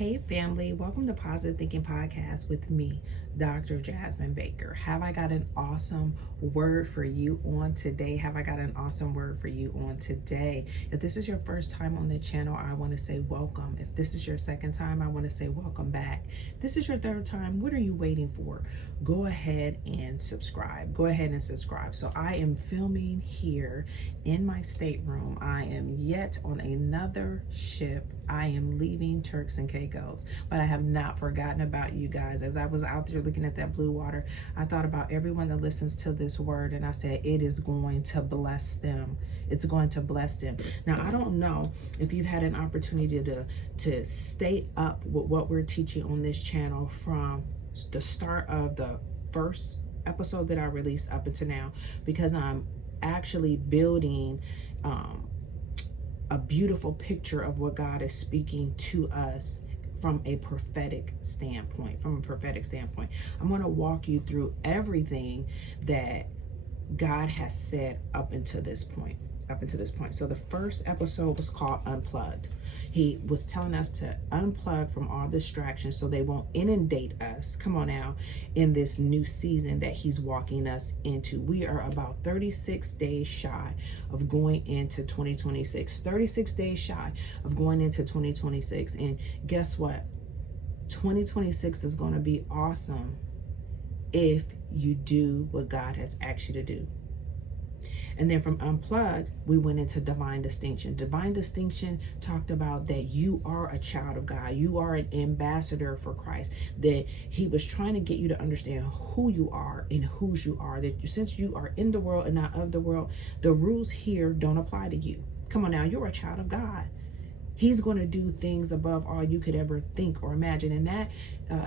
Hey family, welcome to Positive Thinking Podcast with me, Dr. Jasmine Baker. Have I got an awesome word for you on today? Have I got an awesome word for you on today? If this is your first time on the channel, I want to say welcome. If this is your second time, I want to say welcome back. If this is your third time, what are you waiting for? Go ahead and subscribe. Go ahead and subscribe. So I am filming here in my stateroom. I am yet on another ship. I am leaving Turks and Caicos, but I have not forgotten about you guys. As I was out there looking at that blue water, I thought about everyone that listens to this word, and I said, it is going to bless them. It's going to bless them. Now, I don't know if you've had an opportunity to stay up with what we're teaching on this channel from the start of the first episode that I released up until now, because I'm actually building a beautiful picture of what God is speaking to us from a prophetic standpoint. I'm going to walk you through everything that God has said up until this point. So the first episode was called Unplugged. He was telling us to unplug from all distractions so they won't inundate us. Come on now, in this new season that he's walking us into. We are about 36 days shy of going into 2026. 36 days shy of going into 2026. And guess what? 2026 is going to be awesome if you do what God has asked you to do. And then from Unplugged, we went into Divine Distinction. Divine Distinction talked about that you are a child of God. You are an ambassador for Christ. That he was trying to get you to understand who you are and whose you are. That since you are in the world and not of the world, the rules here don't apply to you. Come on now, you're a child of God. He's going to do things above all you could ever think or imagine. In that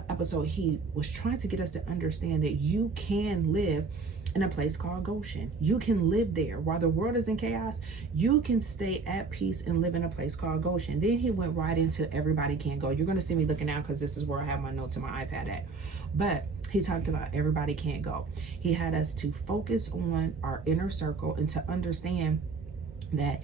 episode, he was trying to get us to understand that you can live in a place called Goshen. You can live there. While the world is in chaos, you can stay at peace and live in a place called Goshen. Then he went right into everybody can't go. You're going to see me looking out because this is where I have my notes on my iPad at. But he talked about everybody can't go. He had us to focus on our inner circle and to understand that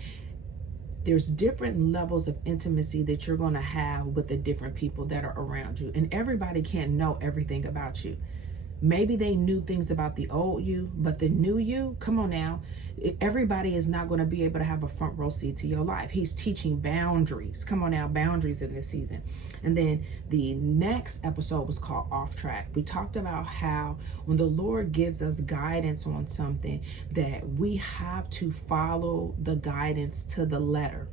there's different levels of intimacy that you're going to have with the different people that are around you. And everybody can't know everything about you. Maybe they knew things about the old you, but the new you, come on now, everybody is not going to be able to have a front row seat to your life. He's teaching boundaries. Come on now, boundaries in this season. And then the next episode was called Off Track. We talked about how when the Lord gives us guidance on something, that we have to follow the guidance to the letter,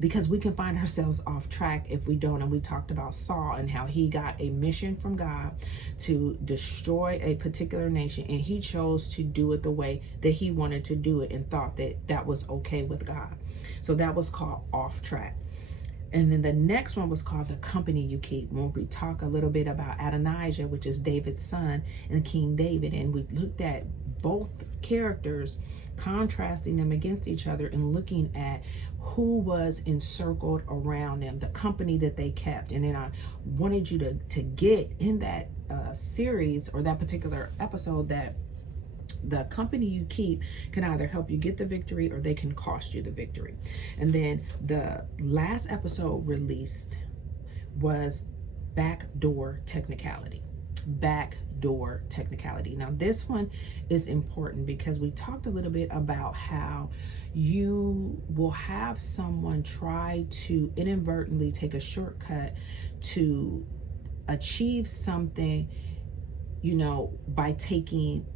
because we can find ourselves off track if we don't. And we talked about Saul and how he got a mission from God to destroy a particular nation, and he chose to do it the way that he wanted to do it and thought that that was okay with God. So that was called Off Track. And then the next one was called The Company You Keep, when we talk a little bit about Adonijah, which is David's son, and King David. And we looked at both characters, contrasting them against each other and looking at who was encircled around them, the company that they kept. And then I wanted you to get in that series or that particular episode that the company you keep can either help you get the victory or they can cost you the victory. And then the last episode released was Backdoor Technicality. Backdoor technicality. Now this one is important because we talked a little bit about how you will have someone try to inadvertently take a shortcut to achieve something, by taking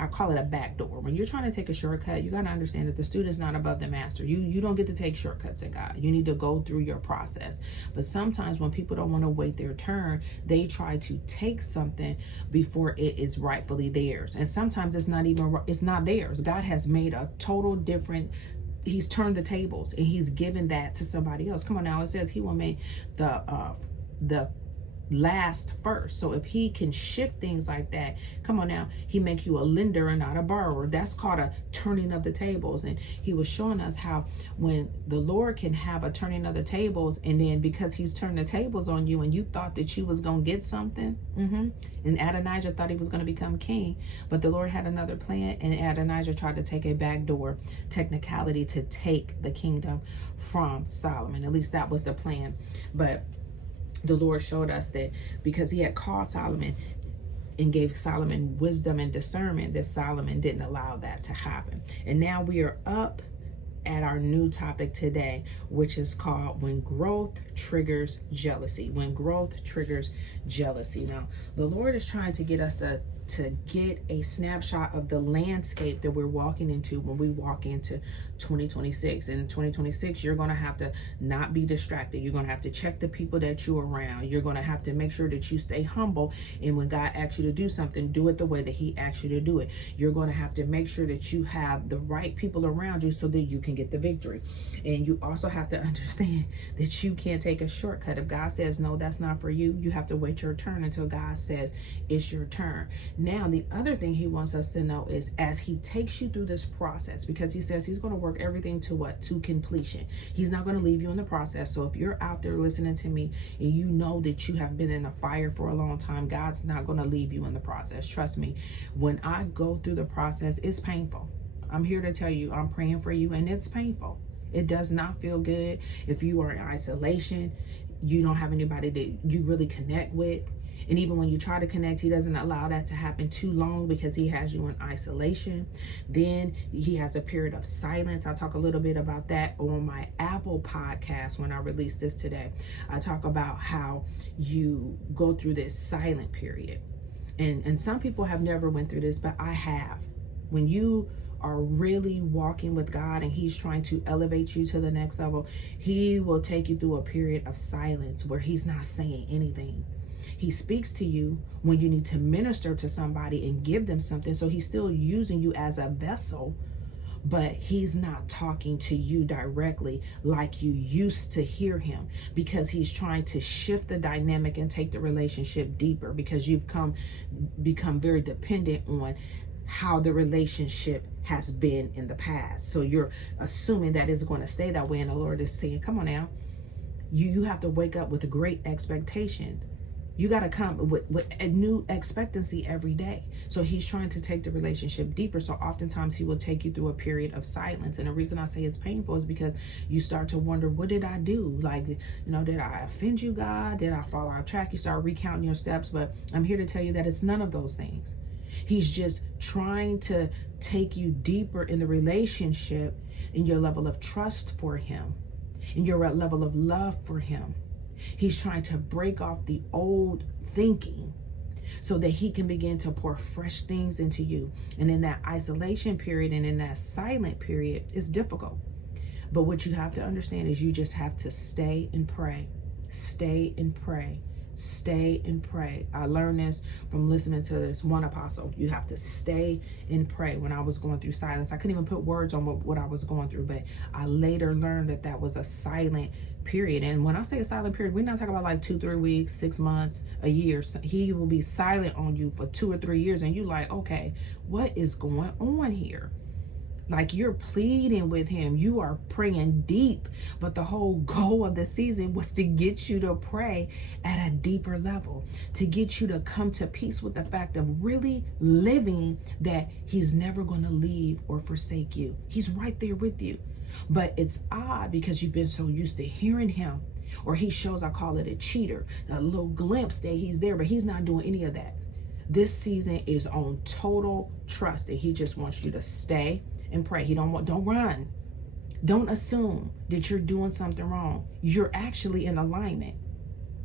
I call it a back door. When you're trying to take a shortcut, you got to understand that the student's not above the master. You don't get to take shortcuts in God. You need to go through your process. But sometimes when people don't want to wait their turn, they try to take something before it is rightfully theirs. And sometimes it's not theirs. God has made a total different. He's turned the tables and he's given that to somebody else. Come on now. It says he will make the last first. So if he can shift things like that, come on now, he makes you a lender and not a borrower. That's called a turning of the tables. And he was showing us how when the Lord can have a turning of the tables, and then because he's turned the tables on you and you thought that you was going to get something, and Adonijah thought he was going to become king, but the Lord had another plan, and Adonijah tried to take a backdoor technicality to take the kingdom from Solomon. At least that was the plan. But the Lord showed us that because he had called Solomon and gave Solomon wisdom and discernment, that Solomon didn't allow that to happen. And now we are up at our new topic today, which is called When Growth Triggers Jealousy. When growth triggers jealousy. Now, the Lord is trying to get us to get a snapshot of the landscape that we're walking into when we walk into 2026. In 2026, you're going to have to not be distracted. You're going to have to check the people that you're around. You're going to have to make sure that you stay humble. And when God asks you to do something, do it the way that he asks you to do it. You're going to have to make sure that you have the right people around you so that you can get the victory. And you also have to understand that you can't take a shortcut. If God says, no, that's not for you, you have to wait your turn until God says it's your turn. Now, the other thing he wants us to know is as he takes you through this process, because he says he's going to work everything to what? To completion. He's not going to leave you in the process. So if you're out there listening to me and you know that you have been in a fire for a long time, God's not going to leave you in the process. Trust me. When I go through the process, it's painful. I'm here to tell you, I'm praying for you, and it's painful. It does not feel good. If you are in isolation, you don't have anybody that you really connect with. And even when you try to connect, he doesn't allow that to happen too long because he has you in isolation. Then he has a period of silence. I'll talk a little bit about that on my Apple podcast when I release this today. I talk about how you go through this silent period. And some people have never went through this, but I have. When you are really walking with God and he's trying to elevate you to the next level, he will take you through a period of silence where he's not saying anything. He speaks to you when you need to minister to somebody and give them something. So he's still using you as a vessel, but he's not talking to you directly like you used to hear him, because he's trying to shift the dynamic and take the relationship deeper, because you've become very dependent on how the relationship has been in the past. So you're assuming that it's going to stay that way. And the Lord is saying, come on now, you have to wake up with a great expectation. You got to come with a new expectancy every day. So he's trying to take the relationship deeper. So oftentimes he will take you through a period of silence. And the reason I say it's painful is because you start to wonder, what did I do? Like, did I offend you, God? Did I fall out of track? You start recounting your steps. But I'm here to tell you that it's none of those things. He's just trying to take you deeper in the relationship, in your level of trust for him, in your level of love for him. He's trying to break off the old thinking so that he can begin to pour fresh things into you. And in that isolation period and in that silent period, it's difficult. But what you have to understand is you just have to stay and pray. Stay and pray. Stay and pray. I learned this from listening to this one apostle. You have to stay and pray. When I was going through silence, I couldn't even put words on what I was going through, but I later learned that was a silent period. And when I say a silent period, we're not talking about like 2-3 weeks, 6 months, a year. He will be silent on you for 2 or 3 years, and you like, okay, what is going on here? Like, you're pleading with him. You are praying deep. But the whole goal of the season was to get you to pray at a deeper level, to get you to come to peace with the fact of really living that he's never going to leave or forsake you. He's right there with you. But it's odd because you've been so used to hearing him, or he shows, I call it a cheater, a little glimpse that he's there, but he's not doing any of that. This season is on total trust, and he just wants you to stay and pray. He don't run. Don't assume that you're doing something wrong. You're actually in alignment.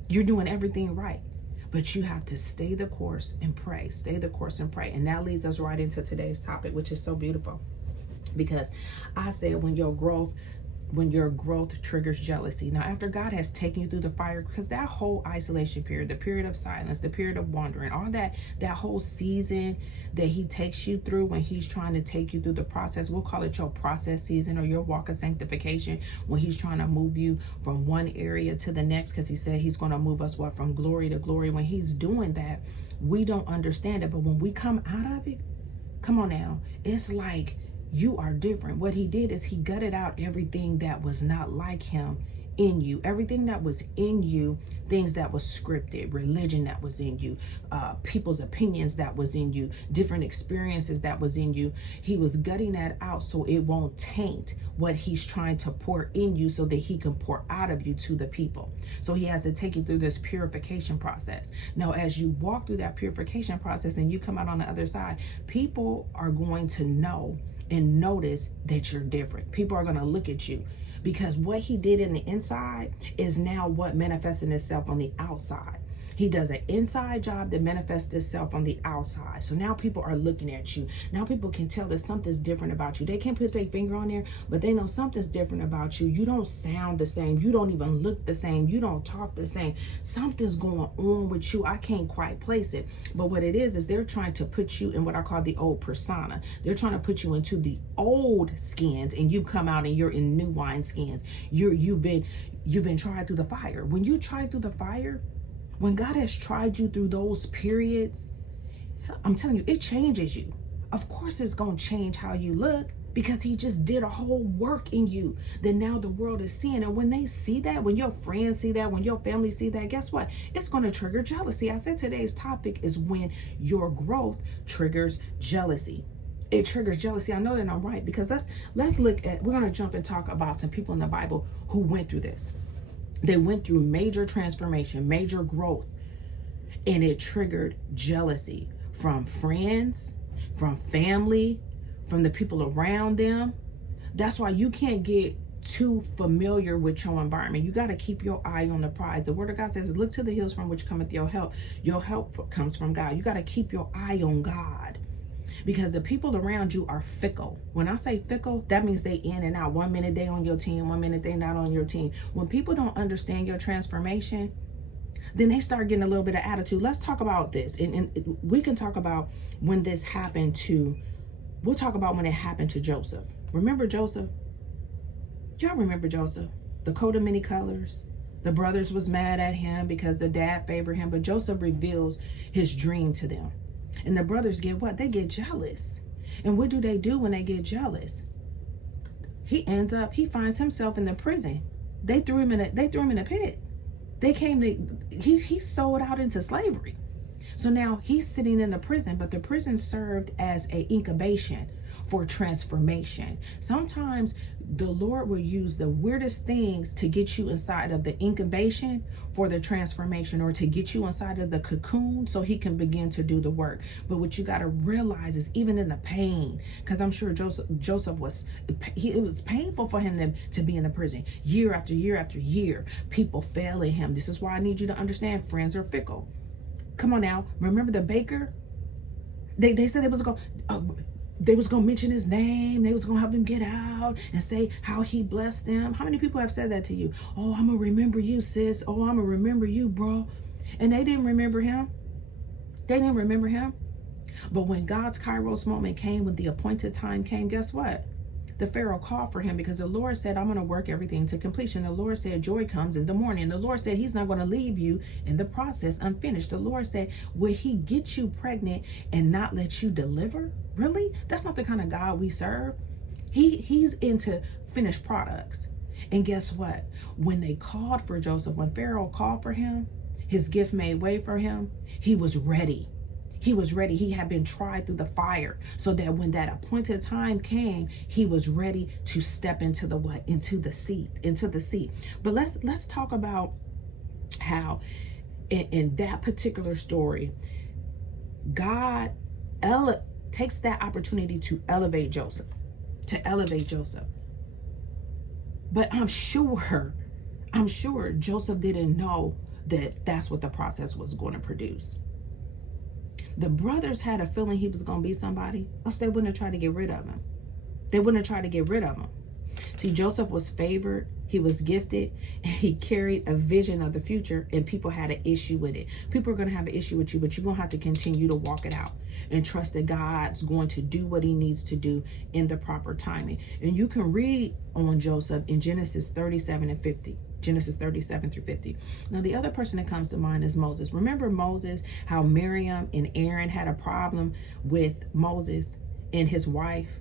You're doing everything right. But you have to stay the course and pray. Stay the course and pray. And that leads us right into today's topic, which is so beautiful. Because I said when your growth when your growth triggers jealousy. Now, after God has taken you through the fire, because that whole isolation period, the period of silence, the period of wandering, all that whole season that he takes you through when he's trying to take you through the process, we'll call it your process season or your walk of sanctification, when he's trying to move you from one area to the next, because he said he's going to move us from glory to glory. When he's doing that, we don't understand it. But when we come out of it, come on now, it's like you are different. What he did is he gutted out everything that was not like him in you, everything that was in you, things that was scripted, religion that was in you, people's opinions that was in you, different experiences that was in you. He was gutting that out so it won't taint what he's trying to pour in you, so that he can pour out of you to the people. So he has to take you through this purification process. Now, as you walk through that purification process and you come out on the other side, people are going to know and notice that you're different. People are going to look at you, because what he did in the inside is now what manifesting itself on the outside. He does an inside job that manifests itself on the outside. So now people are looking at you. Now people can tell that something's different about you. They can't put their finger on there, but they know something's different about you. You don't sound the same. You don't even look the same. You don't talk the same. Something's going on with you. I can't quite place it. But what it is they're trying to put you in what I call the old persona. They're trying to put you into the old skins, and you come out and you're in new wine skins. You've been tried through the fire. When you try through the fire, when God has tried you through those periods, I'm telling you, it changes you. Of course, it's going to change how you look, because he just did a whole work in you that now the world is seeing. And when they see that, when your friends see that, when your family see that, guess what? It's going to trigger jealousy. I said today's topic is when your growth triggers jealousy. It triggers jealousy. I know that I'm right, because let's look at, we're going to jump and talk about some people in the Bible who went through this. They went through major transformation, major growth, and it triggered jealousy from friends, from family, from the people around them. That's why you can't get too familiar with your environment. You got to keep your eye on the prize. The word of God says, look to the hills from which cometh your help. Your help comes from God. You got to keep your eye on God, because the people around you are fickle. When I say fickle, that means they in and out. 1 minute they on your team, 1 minute they not on your team. When people don't understand your transformation, then they start getting a little bit of attitude. Let's talk about this. And we can talk about when this happened to, we'll talk about when it happened to Joseph. Remember Joseph? Y'all remember Joseph? The coat of many colors. The brothers was mad at him because the dad favored him, but Joseph reveals his dream to them. And the brothers get what? They get jealous. And what do they do when they get jealous? He finds himself in the prison. They threw him in a pit. He sold out into slavery. So now he's sitting in the prison, but the prison served as an incubation for transformation. Sometimes the Lord will use the weirdest things to get you inside of the incubation for the transformation, or to get you inside of the cocoon so he can begin to do the work. But what you got to realize is, even in the pain, because I'm sure Joseph it was painful for him to be in the prison year after year after year, people failing him. This is why I need you to understand, friends are fickle. Come on now. Remember the baker? They said they was going to mention his name. They was going to have him get out and say how he blessed them. How many people have said that to you? Oh, I'm going to remember you, sis. Oh, I'm going to remember you, bro. And they didn't remember him. They didn't remember him. But when God's Kairos moment came, when the appointed time came, guess what? The Pharaoh called for him, because the Lord said, I'm going to work everything to completion. The Lord said, joy comes in the morning. The Lord said, he's not going to leave you in the process unfinished. The Lord said, will he get you pregnant and not let you deliver? Really? That's not the kind of God we serve. He's into finished products. And guess what? When they called for Joseph, when Pharaoh called for him, his gift made way for him. He was ready. He was ready. He had been tried through the fire, so that when that appointed time came, he was ready to step into the what? Into the seat. But let's talk about how in that particular story, God takes that opportunity to elevate Joseph. But I'm sure Joseph didn't know that that's what the process was going to produce. The brothers had a feeling he was going to be somebody, else they wouldn't have tried to get rid of him. See, Joseph was favored, he was gifted, and he carried a vision of the future, and people had an issue with it. People are going to have an issue with you, but you're going to have to continue to walk it out and trust that God's going to do what he needs to do in the proper timing. And you can read on Joseph in Genesis 37 and 50. Genesis 37 through 50. Now, the other person that comes to mind is Moses. Remember Moses, how Miriam and Aaron had a problem with Moses and his wife,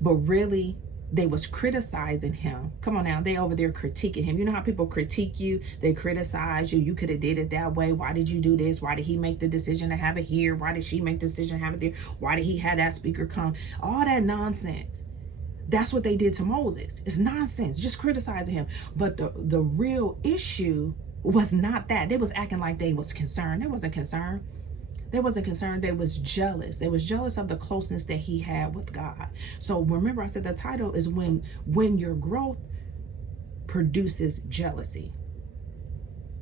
but really they was criticizing him. Come on now, they over there critiquing him. You know how people critique you? They criticize you. You could have did it that way. Why did you do this? Why did he make the decision to have it here? Why did she make the decision to have it there? Why did he have that speaker come? All that nonsense. That's what they did to Moses. It's nonsense, just criticizing him. But the real issue was not that. They was acting like they was concerned. They wasn't concerned. They wasn't concerned. They was jealous. They was jealous of the closeness that he had with God. So remember, I said the title is when your growth produces jealousy.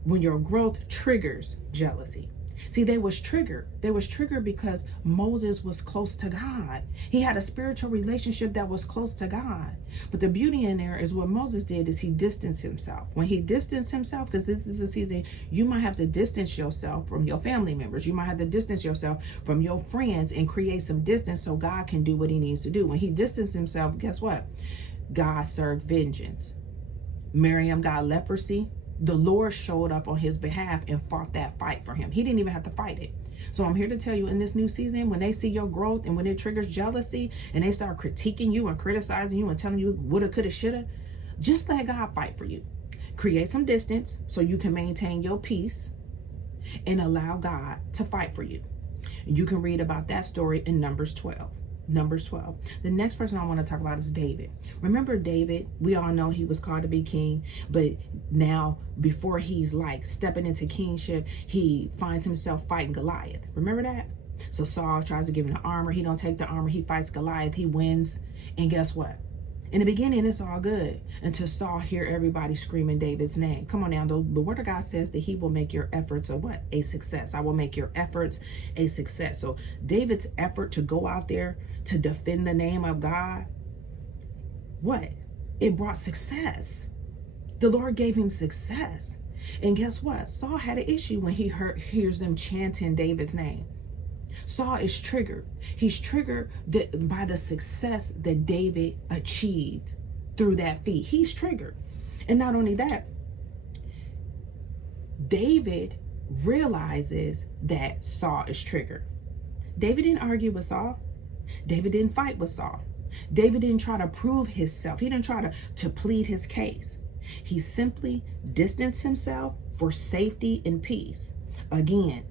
When your growth triggers jealousy. See, they was triggered. They was triggered because Moses was close to God. He had a spiritual relationship that was close to God. But the beauty in there is what Moses did is he distanced himself. When he distanced himself, because this is a season, you might have to distance yourself from your family members. You might have to distance yourself from your friends and create some distance so God can do what he needs to do. When he distanced himself, guess what? God served vengeance. Miriam got leprosy. The Lord showed up on his behalf and fought that fight for him. He didn't even have to fight it. So I'm here to tell you, in this new season, when they see your growth and when it triggers jealousy and they start critiquing you and criticizing you and telling you woulda, coulda, shoulda, just let God fight for you. Create some distance so you can maintain your peace and allow God to fight for you. You can read about that story in Numbers 12. Numbers 12. The next person I want to talk about is David. Remember David? We all know he was called to be king, but now before he's like stepping into kingship, he finds himself fighting Goliath. Remember that? So Saul tries to give him the armor. He don't take the armor. He fights Goliath. He wins. And guess what? In the beginning, it's all good until Saul hear everybody screaming David's name. Come on now. The word of God says that he will make your efforts a what? A success. I will make your efforts a success. So David's effort to go out there to defend the name of God, what? It brought success. The Lord gave him success. And guess what? Saul had an issue when he hears them chanting David's name. Saul is triggered. He's triggered by the success that David achieved through that feat. He's triggered. And not only that, David realizes that Saul is triggered. David didn't argue with Saul. David didn't fight with Saul. David didn't try to prove himself. He didn't try to plead his case. He simply distanced himself for safety and peace. Again,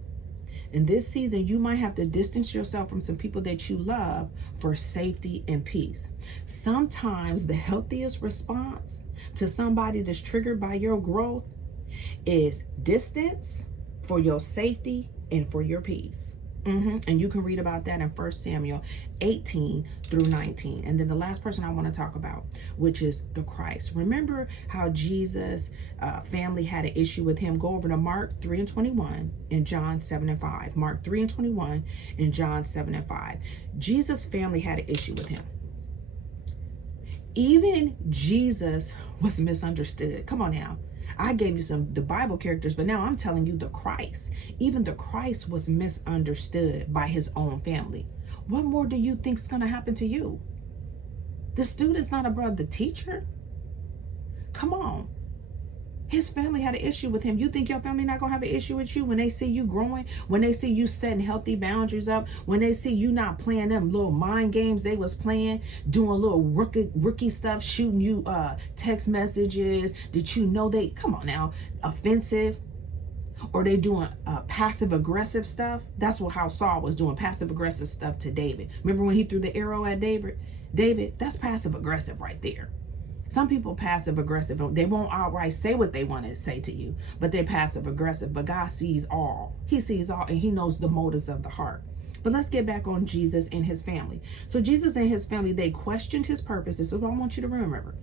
in this season, you might have to distance yourself from some people that you love for safety and peace. Sometimes the healthiest response to somebody that's triggered by your growth is distance for your safety and for your peace. And you can read about that in 1 Samuel 18 through 19. And then the last person I want to talk about, which is the Christ. Remember how Jesus' family had an issue with him? Go over to Mark 3 and 21 and John 7 and 5. Mark 3 and 21 and John 7 and 5. Jesus' family had an issue with him. Even Jesus was misunderstood. Come on now. I gave you the Bible characters, but now I'm telling you the Christ. Even the Christ was misunderstood by his own family. What more do you think is going to happen to you? The student's not above the teacher. Come on. His family had an issue with him. You think your family not going to have an issue with you when they see you growing, when they see you setting healthy boundaries up, when they see you not playing them little mind games they was playing, doing little rookie stuff, shooting you text messages that you know they, come on now, offensive, or they doing passive aggressive stuff. That's how Saul was doing, passive aggressive stuff to David. Remember when he threw the arrow at David? That's passive aggressive right there. Some people passive aggressive, they won't outright say what they want to say to you, but they're passive aggressive. But God sees all. He sees all, and he knows the motives of the heart. But let's get back on Jesus and his family. So Jesus and his family, they questioned his purpose. This is what I want you to remember.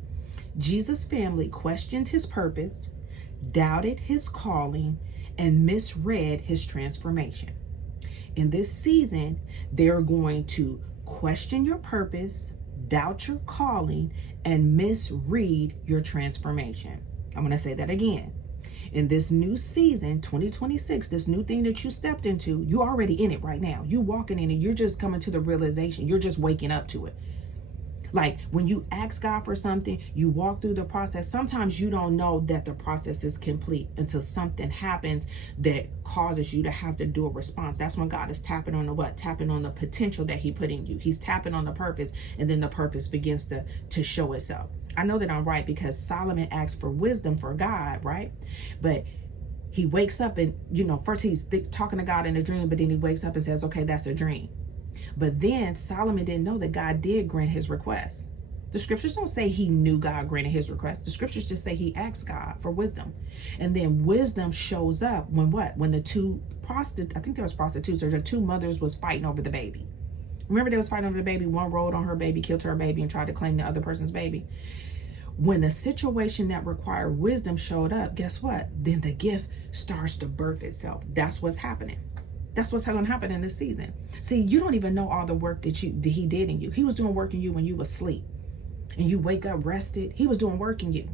Jesus' family questioned his purpose, doubted his calling, and misread his transformation. In this season, they're going to question your purpose, doubt your calling, and misread your transformation. I'm going to say that again. In this new season, 2026, this new thing that you stepped into, you're already in it right now. You're walking in it. You're just coming to the realization. You're just waking up to it. Like when you ask God for something, you walk through the process. Sometimes you don't know that the process is complete until something happens that causes you to have to do a response. That's when God is tapping on the what? Tapping on the potential that he put in you. He's tapping on the purpose, and then the purpose begins to show itself. I know that I'm right because Solomon asked for wisdom for God, right? But he wakes up and, first he's talking to God in a dream, but then he wakes up and says, okay, that's a dream. But then Solomon didn't know that God did grant his request. The scriptures don't say he knew God granted his request. The scriptures just say he asked God for wisdom. And then wisdom shows up when what? When the two prostitutes, I think there was prostitutes, or the two mothers was fighting over the baby. Remember they was fighting over the baby. One rolled on her baby, killed her baby, and tried to claim the other person's baby. When the situation that required wisdom showed up, guess what? Then the gift starts to birth itself. That's what's happening. That's what's going to happen in this season. See, you don't even know all the work that he did in you. He was doing work in you when you were asleep. And you wake up rested. He was doing work in you.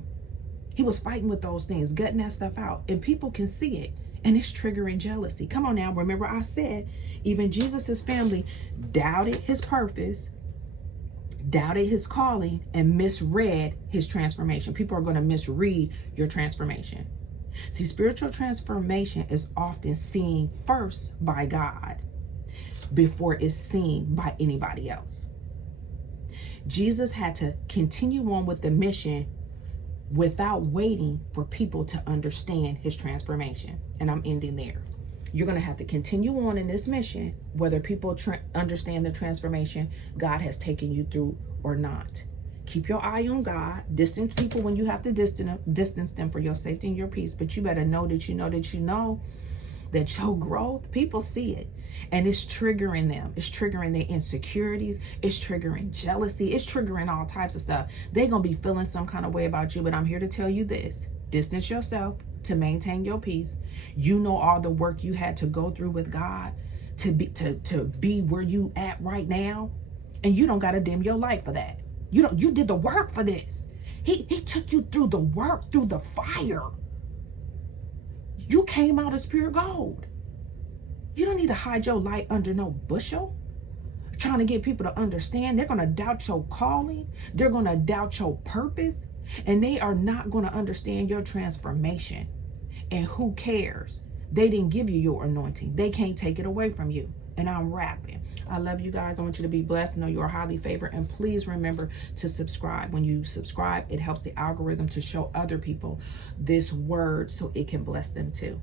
He was fighting with those things, gutting that stuff out. And people can see it. And it's triggering jealousy. Come on now. Remember I said, even Jesus's family doubted his purpose, doubted his calling, and misread his transformation. People are going to misread your transformation. See, spiritual transformation is often seen first by God before it's seen by anybody else. Jesus had to continue on with the mission without waiting for people to understand his transformation. And I'm ending there. You're going to have to continue on in this mission, whether people understand the transformation God has taken you through or not. Keep your eye on God. Distance people when you have to distance them for your safety and your peace. But you better know that you know that your growth, people see it. And it's triggering them. It's triggering their insecurities. It's triggering jealousy. It's triggering all types of stuff. They're going to be feeling some kind of way about you. But I'm here to tell you this. Distance yourself to maintain your peace. You know all the work you had to go through with God to be where you at right now. And you don't got to dim your light for that. You did the work for this. He took you through the work, through the fire. You came out as pure gold. You don't need to hide your light under no bushel. Trying to get people to understand. They're going to doubt your calling. They're going to doubt your purpose. And they are not going to understand your transformation. And who cares? They didn't give you your anointing. They can't take it away from you. And I'm rapping. I love you guys. I want you to be blessed. Know you are highly favored. And please remember to subscribe. When you subscribe, it helps the algorithm to show other people this word so it can bless them too.